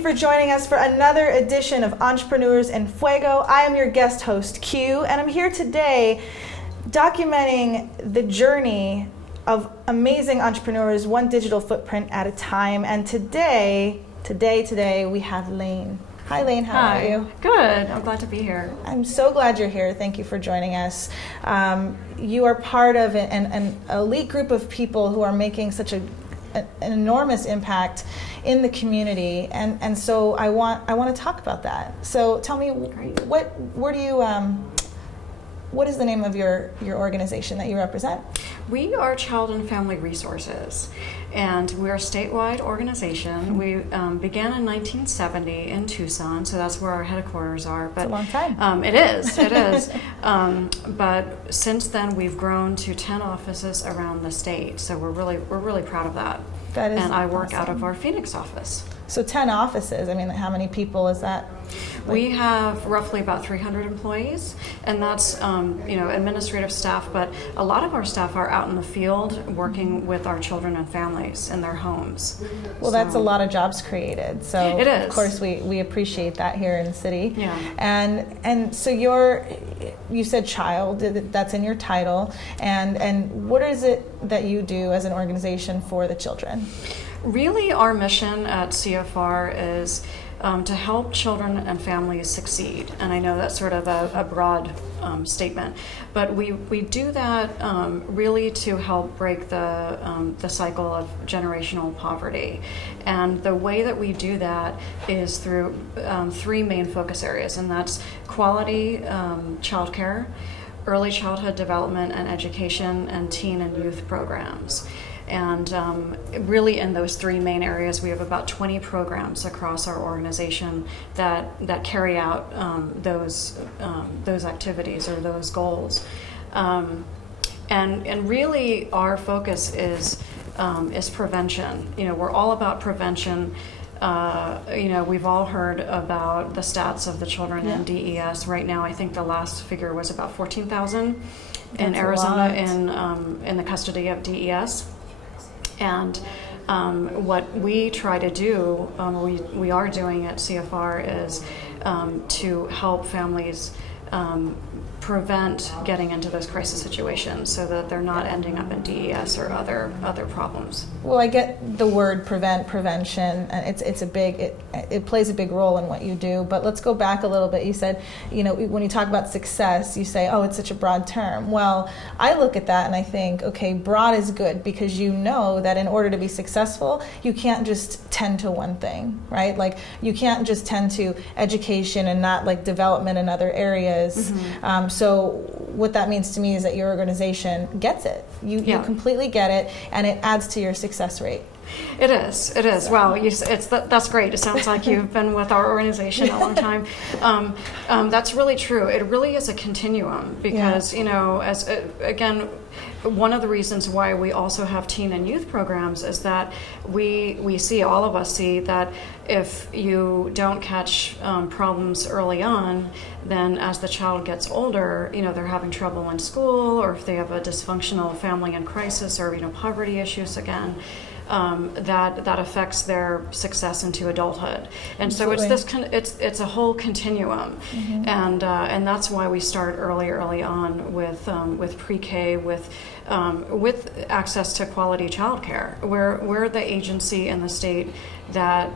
you for joining us for another edition of Entrepreneurs in Fuego. I am your guest host, Q, and I'm here today documenting the journey of amazing entrepreneurs, one digital footprint at a time. And today we have Laine. Hi, Laine. How are you? Good. I'm glad to be here. I'm so glad you're here. Thank you for joining us. You are part of an elite group of people who are making such an enormous impact in the community, and so I want to talk about that. So tell me, what is the name of your organization that you represent? We are Child and Family Resources, and we're a statewide organization. We began in 1970 in Tucson, so that's where our headquarters are. But it's a long time. It is. But since then, we've grown to 10 offices around the state. So we're really proud of that. That is and I work awesome. out of our Phoenix office. So 10 offices. I mean, how many people is that? We have roughly about 300 employees, and that's administrative staff, but a lot of our staff are out in the field working with our children and families in their homes. Well, that's a lot of jobs created. So it is. Of course, we appreciate that here in the city. Yeah. And so you said child, that's in your title, and what is it that you do as an organization for the children? Really, our mission at CFR is to help children and families succeed. And I know that's sort of a broad statement, but we do that really to help break the cycle of generational poverty. And the way that we do that is through three main focus areas, and that's quality childcare, early childhood development and education, and teen and youth programs. And really in those three main areas, we have about 20 programs across our organization that carry out those activities or those goals. And really our focus is prevention. We're all about prevention. We've all heard about the stats of the children in DES. Right now, I think the last figure was about 14,000 in Arizona in the custody of DES. And what we try to do, we are doing at CFR, is to help families prevent getting into those crisis situations so that they're not ending up in DES or other problems. Well, I get the word prevention, and it plays a big role in what you do. But let's go back a little bit. You said, when you talk about success, you say, oh, it's such a broad term. Well, I look at that and I think, okay, broad is good, because you know that in order to be successful, you can't just tend to one thing, right? Like, you can't just tend to education and not like development in other areas. Mm-hmm. So what that means to me is that your organization gets it. You completely get it, and it adds to your success rate. It is. Wow, that's great. It sounds like you've been with our organization a long time. That's really true. It really is a continuum, because one of the reasons why we also have teen and youth programs is that we see, all of us see, that if you don't catch problems early on, then as the child gets older, they're having trouble in school, or if they have a dysfunctional family in crisis, or poverty issues again, that affects their success into adulthood. And Absolutely. So it's a whole continuum. Mm-hmm. And that's why we start early on with pre-K, with access to quality childcare. We're the agency in the state that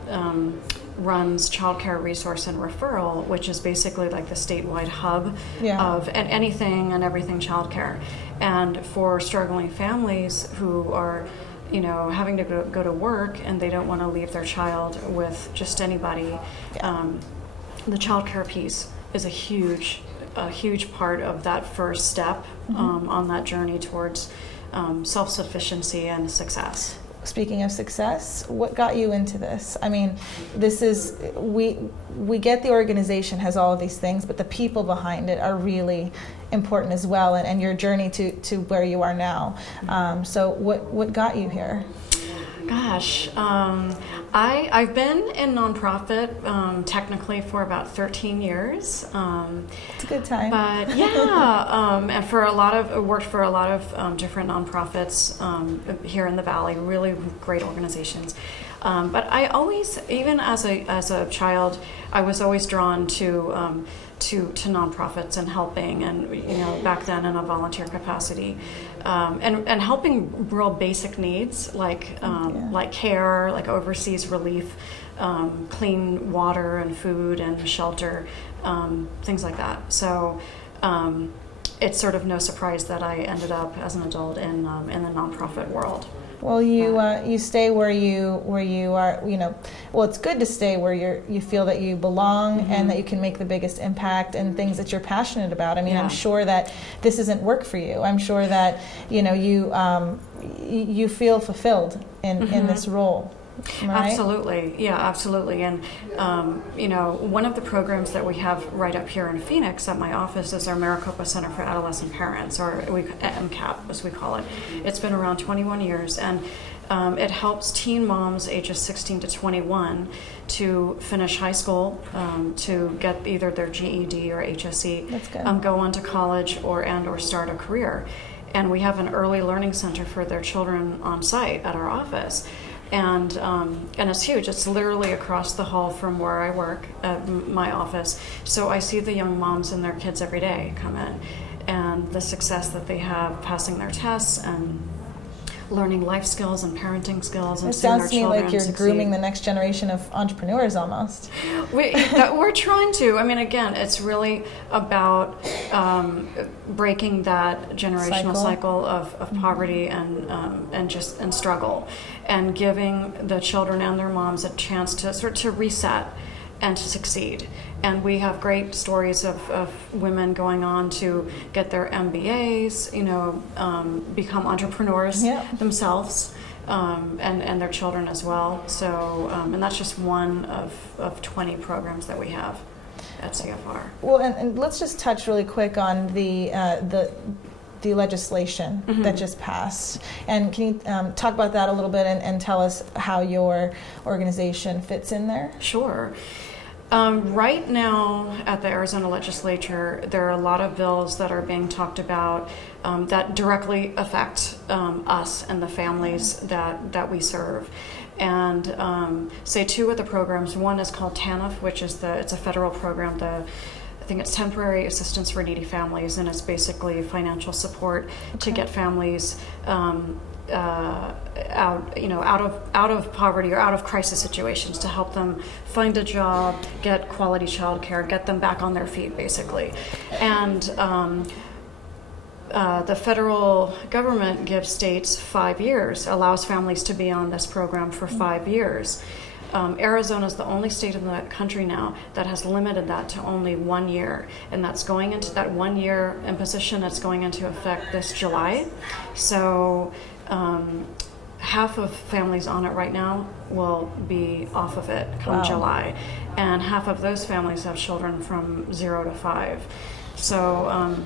runs childcare resource and referral, which is basically like the statewide hub of anything and everything childcare. And for struggling families who are having to go to work and they don't want to leave their child with just anybody, the childcare piece is a huge part of that first step on that journey towards self-sufficiency and success. Speaking of success, what got you into this? I mean, we get the organization has all of these things, but the people behind it are really important as well, and your journey to where you are now. So what got you here? Gosh, I've been in nonprofit technically for about 13 years. It's a good time. But and worked for a lot of different nonprofits here in the Valley, really great organizations. But I always, even as a child, I was always drawn to nonprofits and helping, and back then in a volunteer capacity, and helping real basic needs like care, like overseas relief, clean water and food and shelter, things like that. So it's sort of no surprise that I ended up as an adult in the nonprofit world. Well, you stay where you are. Well, it's good to stay where you feel that you belong, mm-hmm. and that you can make the biggest impact and things that you're passionate about. I mean, I'm sure that this isn't work for you. I'm sure that you feel fulfilled in this role. Right? Absolutely, yeah, absolutely. And one of the programs that we have right up here in Phoenix at my office is our Maricopa Center for Adolescent Parents, or MCAP as we call it. It's been around 21 years, and it helps teen moms ages 16 to 21 to finish high school, to get either their GED or HSE, That's good. Go on to college or start a career. And we have an early learning center for their children on site at our office. And it's huge. It's literally across the hall from where I work at my office. So I see the young moms and their kids every day come in, and the success that they have passing their tests and learning life skills and parenting skills. And it sounds to me like you're grooming the next generation of entrepreneurs almost. We're trying to. I mean, again, it's really about breaking that generational cycle of poverty and struggle, and giving the children and their moms a chance to reset and to succeed. And we have great stories of women going on to get their MBAs, become entrepreneurs themselves, and their children as well. So, and that's just one of 20 programs that we have at CFR. Well, and let's just touch really quick on the legislation mm-hmm. that just passed. And can you talk about that a little bit and tell us how your organization fits in there? Sure. Right now at the Arizona legislature, there are a lot of bills that are being talked about that directly affect us and the families that we serve. And say two of the programs. One is called Tanf, which is it's a federal program. I think it's temporary assistance for needy families, and it's basically financial support to get families out of poverty or out of crisis situations, to help them find a job, get quality child care, get them back on their feet, basically. And the federal government gives states 5 years, allows families to be on this program for 5 years. Arizona is the only state in the country now that has limited that to only 1 year, and that's going into that 1 year imposition that's going into effect this July. So half of families on it right now will be off of it come July, and half of those families have children from 0 to 5. So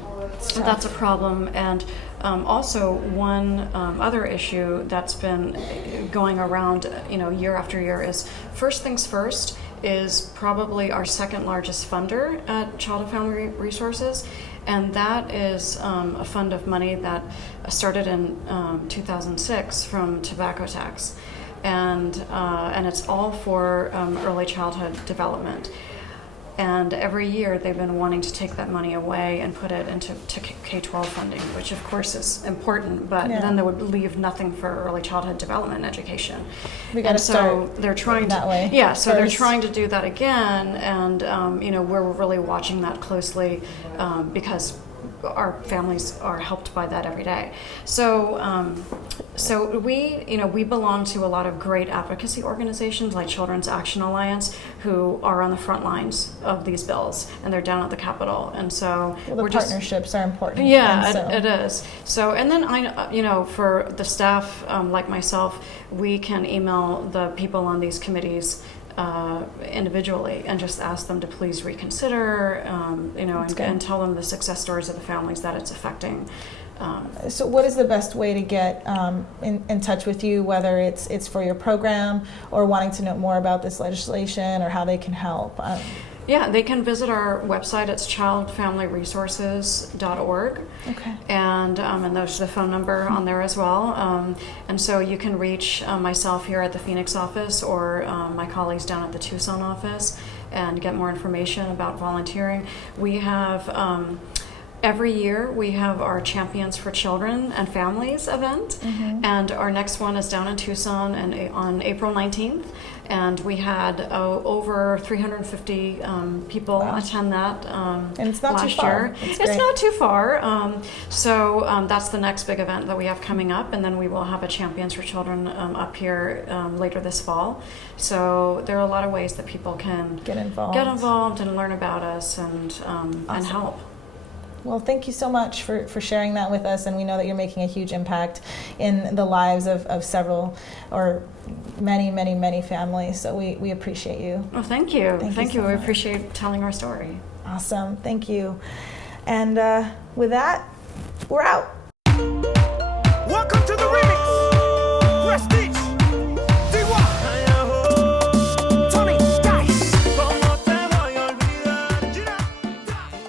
that's a problem. And also one other issue that's been going around year after year is First Things First is probably our second largest funder at Child and Family Resources, and that is a fund of money that started in 2006 from tobacco tax, and it's all for early childhood development. And every year they've been wanting to take that money away and put it into K-12 funding, which of course is important, but then they would leave nothing for early childhood development and education. And so they're trying that way. Yeah, so they're trying to do that again, and we're really watching that closely because our families are helped by that every day. So we belong to a lot of great advocacy organizations like Children's Action Alliance, who are on the front lines of these bills, and they're down at the Capitol. And so the partnerships are important. Yeah, it is. So, and then for the staff like myself, we can email the people on these committees individually and just ask them to please reconsider, and tell them the success stories of the families that it's affecting. So what is the best way to get in touch with you, whether it's for your program or wanting to know more about this legislation or how they can help? Yeah, they can visit our website. It's childfamilyresources.org. Okay. And there's the phone number on there as well. And so you can reach myself here at the Phoenix office or my colleagues down at the Tucson office and get more information about volunteering. We have every year we have our Champions for Children and Families event, and our next one is down in Tucson and on April 19th. And we had over 350 people attend that and it's not last too far. year. It's not too far. So that's the next big event that we have coming up, and then we will have a Champions for Children up here later this fall. So there are a lot of ways that people can get involved and learn about us and help. Well, thank you so much for sharing that with us, and we know that you're making a huge impact in the lives of several or many families, so we appreciate you. Oh, thank you. Thank you. So We much. appreciate telling our story. Awesome. Thank you. And with that, we're out.